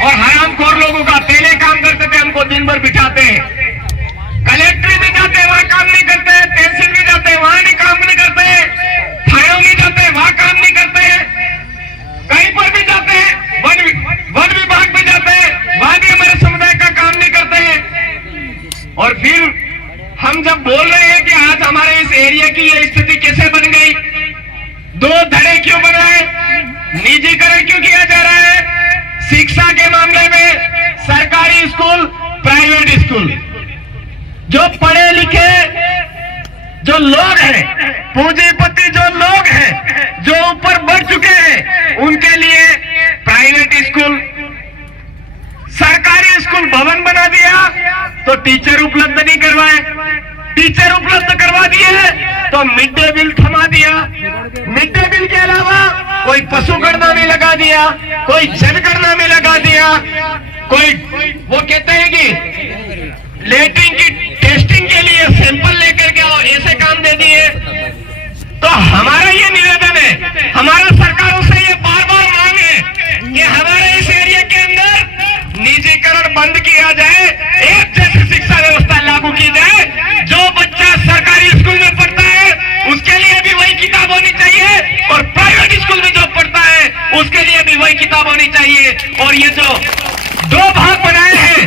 और हरामखोर लोगों का पहले काम करते थे, हमको दिन भर बिठाते हैं, कलेक्ट्रेट में जाते वहां काम नहीं करते, तहसील में जाते वहां नहीं काम नहीं करते, थानों में जाते वहां काम नहीं करते, कहीं पर भी जाते हैं, वन विभाग में जाते हैं वहां भी हमारे समुदाय का काम नहीं करते हैं। और फिर हम जब बोल रहे हैं कि आज हमारे इस एरिया की ये स्थिति कैसे बन गई, दो धड़े क्यों बन रहे, निजीकरण क्यों किया जा रहा है, शिक्षा के मामले में सरकारी स्कूल, प्राइवेट स्कूल, जो पढ़े लिखे जो लोग हैं, पूंजीपति जो लोग हैं, जो ऊपर बढ़ चुके हैं, उनके लिए प्राइवेट स्कूल, सरकारी स्कूल भवन बना दिया तो टीचर उपलब्ध नहीं करवाए, टीचर उपलब्ध करवा दिए तो मिड डे मील थमा दिया, मिड डे मील के अलावा कोई पशु गणना में लगा दिया, कोई जनगणना में लगा दिया, कोई वो कहते हैं कि लेटरिन की टेस्टिंग के लिए सैंपल लेकर के और ऐसे काम दे दिए। तो हमारा ये निवेदन है, हमारा सरकारों से ये बार बार मांग है कि हमारे इस एरिया के अंदर निजीकरण बंद किया जाए, एक जैसी शिक्षा व्यवस्था लागू की जाए, जो बच्चा सरकारी स्कूल में पढ़ता है उसके लिए भी वही किताब होनी चाहिए और प्राइवेट स्कूल में जो पढ़ता है उसके लिए भी वही किताब होनी चाहिए। और ये जो दो भाग बनाए हैं,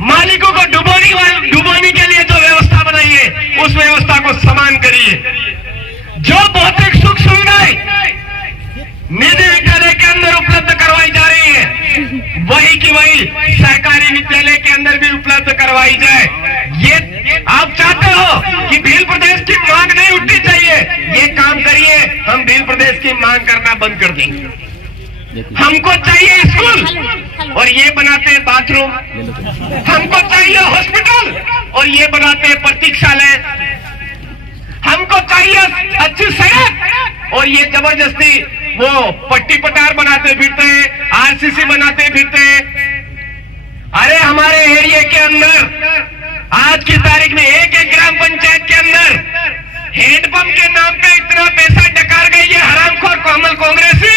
मालिकों को डुबोने के लिए जो व्यवस्था बनाई है उस व्यवस्था को समान करिए। जो भौतिक सुख सुविधाएं निजी विद्यालय के अंदर उपलब्ध करवाई जा रही है, वही की वही सरकारी विद्यालय के अंदर भी उपलब्ध करवाई जाए। ये आप चाहते हो कि भील प्रदेश की मांग नहीं उठनी चाहिए, ये काम करिए, हम भील प्रदेश की मांग करना बंद कर देंगे। हमको चाहिए स्कूल और ये बनाते हैं बाथरूम, हमको चाहिए हॉस्पिटल और ये बनाते हैं प्रतीक्षालय, हमको चाहिए अच्छी सड़क और ये जबरदस्ती वो पट्टी पटार बनाते फिरते हैं, आरसीसी बनाते फिरते हैं। अरे हमारे एरिया के अंदर आज की तारीख में एक ग्राम पंचायत के अंदर हैंडपंप के नाम पे इतना पैसा डकार गई है हरामखोर कोमल कांग्रेसी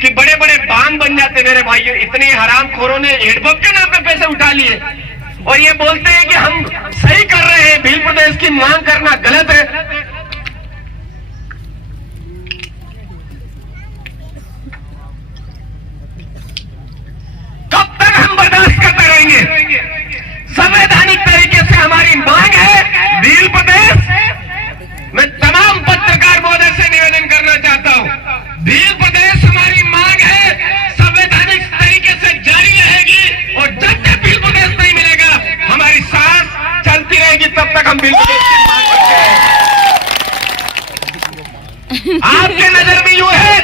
कि बड़े बड़े बांध बन जाते। मेरे भाइयों, इतने हरामखोरों ने हैंडपंप के नाम पे पैसे उठा लिए और ये बोलते हैं कि हम सही कर रहे हैं, भील प्रदेश की मांग करना गलत है। कब तक हम बर्दाश्त करते रहेंगे? संवैधानिक तरीके से हमारी मांग है भील प्रदेश। मैं तमाम पत्रकार महोदय से निवेदन करना चाहता हूं, भील प्रदेश हमारी मांग है संवैधानिक तरीके से जारी रहेगी और जब तक भील प्रदेश नहीं मिलेगा हमारी सांस चलती रहेगी, तब तक हम भील प्रदेश की मांग करते हैं। आपके नजर में यूं है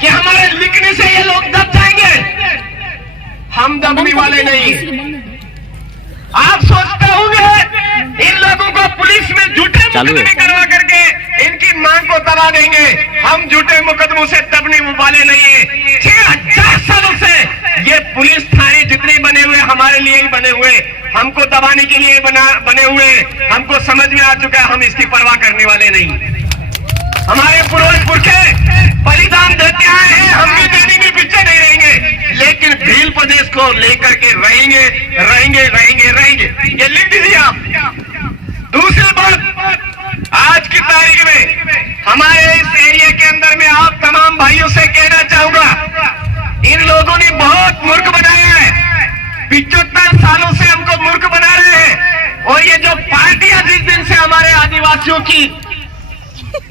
कि हमारे लिखने से ये लोग दब जाएंगे, हम दबने वाले नहीं। आप सोचते होंगे इन लोगों को पुलिस में झूठे मुकदमे करवा करके इनकी मांग को दबा देंगे, हम झूठे मुकदमों से दबने वाले नहीं है। 6000 सालों से ये पुलिस थाने जितने बने हुए हमारे लिए ही बने हुए, हमको दबाने के लिए बने हुए, हमको समझ में आ चुका है, हम इसकी परवाह करने वाले नहीं। हमारे पूर्वज पुरखे बलिदान देते आए हैं, हम भी देने में पीछे नहीं रहेंगे, लेकिन भील प्रदेश को लेकर के रहेंगे रहेंगे रहेंगे रहेंगे। ये लिख दीजिए आप। दूसरी बात, आज की तारीख में हमारे इस एरिया के अंदर में आप तमाम भाइयों से कहना चाहूंगा, इन लोगों ने बहुत मूर्ख बनाया है, 75 सालों से हमको मूर्ख बना रहे हैं। और ये जो पार्टियां जिस दिन से हमारे आदिवासियों की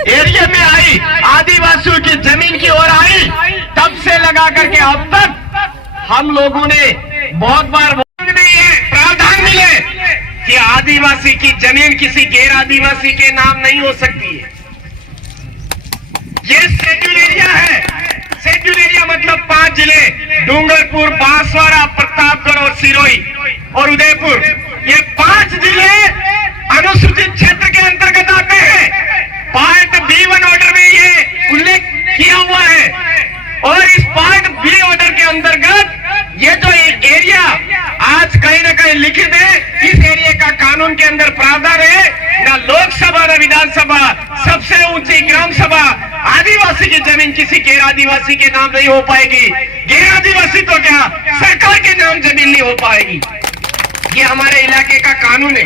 एरिया में आई, आदिवासियों की जमीन की ओर आई, तब से लगा करके अब तक हम लोगों ने बहुत बार प्रावधान मिले कि आदिवासी की जमीन किसी गैर आदिवासी के नाम नहीं हो सकती है। ये शेड्यूल एरिया है। शेड्यूल एरिया मतलब 5 जिले, डूंगरपुर, बांसवाड़ा, प्रतापगढ़ और सिरोही और उदयपुर, ये 5 जिले अनुसूचित क्षेत्र के अंतर्गत आते हैं। पार्ट B1 ऑर्डर में ये उल्लेख किया हुआ है और इस पार्ट B ऑर्डर के अंतर्गत ये जो एरिया आज कहीं ना कहीं लिखित है, इस एरिया का काम कानून के अंदर प्रावधान है, ना लोकसभा ना विधानसभा, सबसे ऊंची ग्राम सभा, आदिवासी की जमीन किसी गैर आदिवासी के नाम नहीं हो पाएगी। गैर आदिवासी तो क्या, सरकार के नाम जमीन नहीं हो पाएगी। ये हमारे इलाके का कानून है।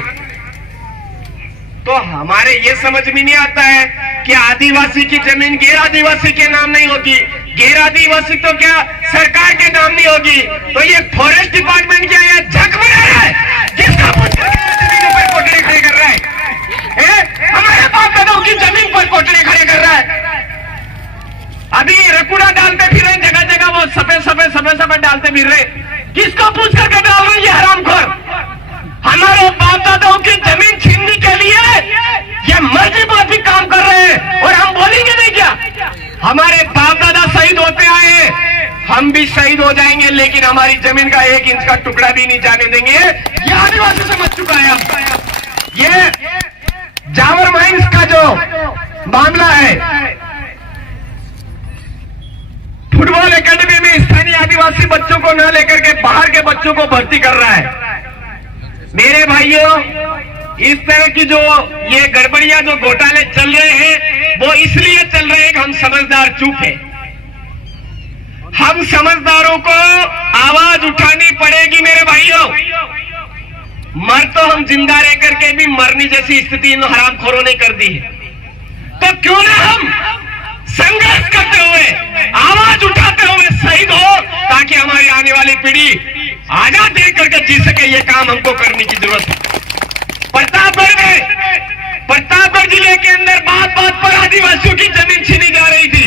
तो हमारे ये समझ में नहीं आता है कि आदिवासी की जमीन गैर आदिवासी के नाम नहीं होगी, गैर आदिवासी तो क्या सरकार के नाम नहीं होगी। तो ये फॉरेस्ट डिपार्टमेंट क्या है, जग बना रहा है, किसका जमीन पर कोटड़े खड़े कर रहा है, हमारे बाप दादाओं की जमीन पर कोटड़े खड़े कर रहा है। अभी रकुड़ा डालते फिर रहे, जगह जगह वो सफेद डालते फिर रहे, किसको पूछ करके डाल रहे, ये हरामखोर हमारे बाप दादाओं की जमीन छीनने के लिए ये मर्जी माफी काम कर रहे हैं। और हम बोलेंगे नहीं क्या, हमारे बाप दादा शहीद होते आए, हम भी शहीद हो जाएंगे, लेकिन हमारी जमीन का 1 इंच का टुकड़ा भी नहीं जाने देंगे। ये आदिवासी समझ चुका है। अब ये जावर माइंस का जो मामला है, फुटबॉल एकेडमी में स्थानीय आदिवासी बच्चों को न लेकर के बाहर के बच्चों को भर्ती कर रहा है। मेरे भाइयों, इस तरह की जो ये गड़बड़ियां जो घोटाले चल रहे हैं, वो इसलिए चल रहे हैं कि हम समझदार चुप हैं। हम समझदारों को आवाज उठानी पड़ेगी मेरे भाइयों। मर तो हम जिंदा रह करके भी मरने जैसी स्थिति इन हरामखोरों ने कर दी है। तो क्यों ना हम संघर्ष करते हुए, आवाज उठाते हुए शहीद हो, ताकि हमारी आने वाली पीढ़ी आजाद रह करके जी सके। ये काम हमको करने की जरूरत है। प्रतापगढ़ जिले के अंदर बात बात पर आदिवासियों की जमीन छीनी जा रही थी,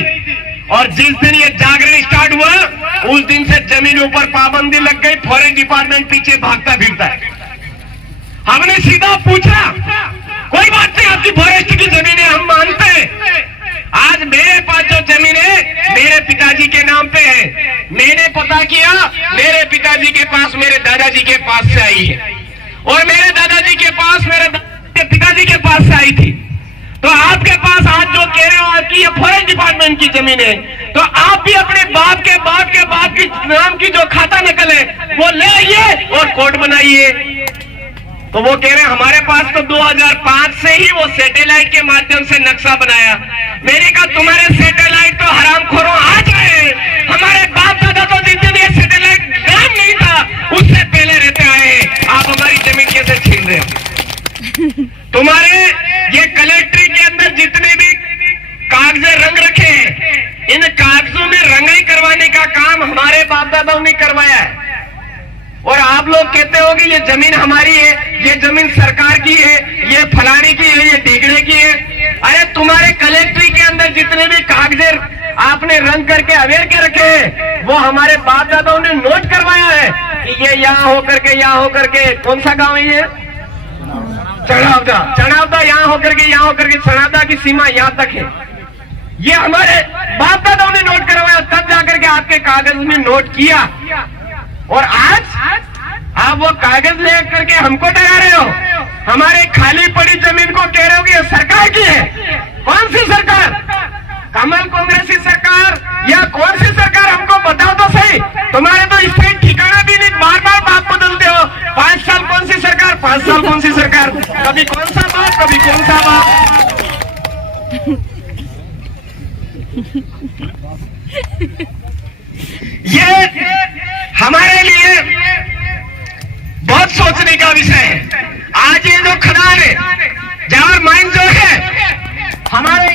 और जिस दिन ये जागरण स्टार्ट हुआ, उस दिन से जमीनों पर पाबंदी लग गई। फॉरेस्ट डिपार्टमेंट पीछे भागता फिरता है। हमने सीधा पूछा, कोई बात नहीं, आपकी फॉरेस्ट की जमीन है, हम मानते हैं। आज मेरे पास जो जमीन है मेरे पिताजी के नाम पे है। मैंने पता किया, मेरे पिताजी के पास मेरे दादाजी के पास से आई है, और मेरे दादाजी के पास मेरे पिताजी के पास से आई थी। तो आपके पास आज जो कह रहे हो आपकी ये फॉरेस्ट डिपार्टमेंट की जमीन है, तो आप भी अपने बाप के बाप की नाम की जो खाता नकल है वो ले आइए और कोर्ट बनाइए। तो वो कह रहे हैं हमारे पास तो 2005 से ही वो सैटेलाइट के माध्यम से नक्शा बनाया। मैंने कहा तुम्हारे सैटेलाइट तो हरामखोरों आ जाए, हमारे बाप दादा तो जिस दिन ये सैटेलाइट नाम नहीं था उससे पहले रहते आए, आप हमारी जमीन कैसे छीन रहे हो? तुम्हारे ये कलेक्ट्री के अंदर जितने भी कागजे रंग रखे हैं, इन कागजों में रंगाई करवाने का काम हमारे बाप दादाओं ने करवाया है। और आप लोग कहते हो कि ये जमीन हमारी है, ये जमीन सरकार की है, ये फलाने की है, ये ढीगड़े की है। अरे तुम्हारे कलेक्ट्री के अंदर जितने भी कागजे आपने रंग करके अवेयर के रखे हैं, वो हमारे बाप दादाओं ने नोट करवाया है कि ये यहाँ होकर के कौन सा गांव है ये, चढ़ावदा यहाँ होकर के चढ़ावदा की सीमा यहाँ तक है। ये हमारे बाप दादाओं ने नोट करवाया, तब जाकर के आपके कागज में नोट किया। और आज आप वो कागज ले करके हमको डरा रहे हो, हमारे खाली पड़ी जमीन को कह रहे हो कि ये सरकार की है। कौन सी सरकार? कमल कांग्रेसी सरकार या कौन सी सरकार? हमको बताओ तो सही। तुम्हारे तो स्टेट ठिकाना भी नहीं, बार बार बात बदलते हो। 5 साल कौन सी सरकार, 5 साल कौन सी सरकार, कभी कौन सा बात, कभी कौन सा बात। ये हमारे लिए बहुत सोचने का विषय है। आज ये जो खदान है, जावर माइन जो है, हमारे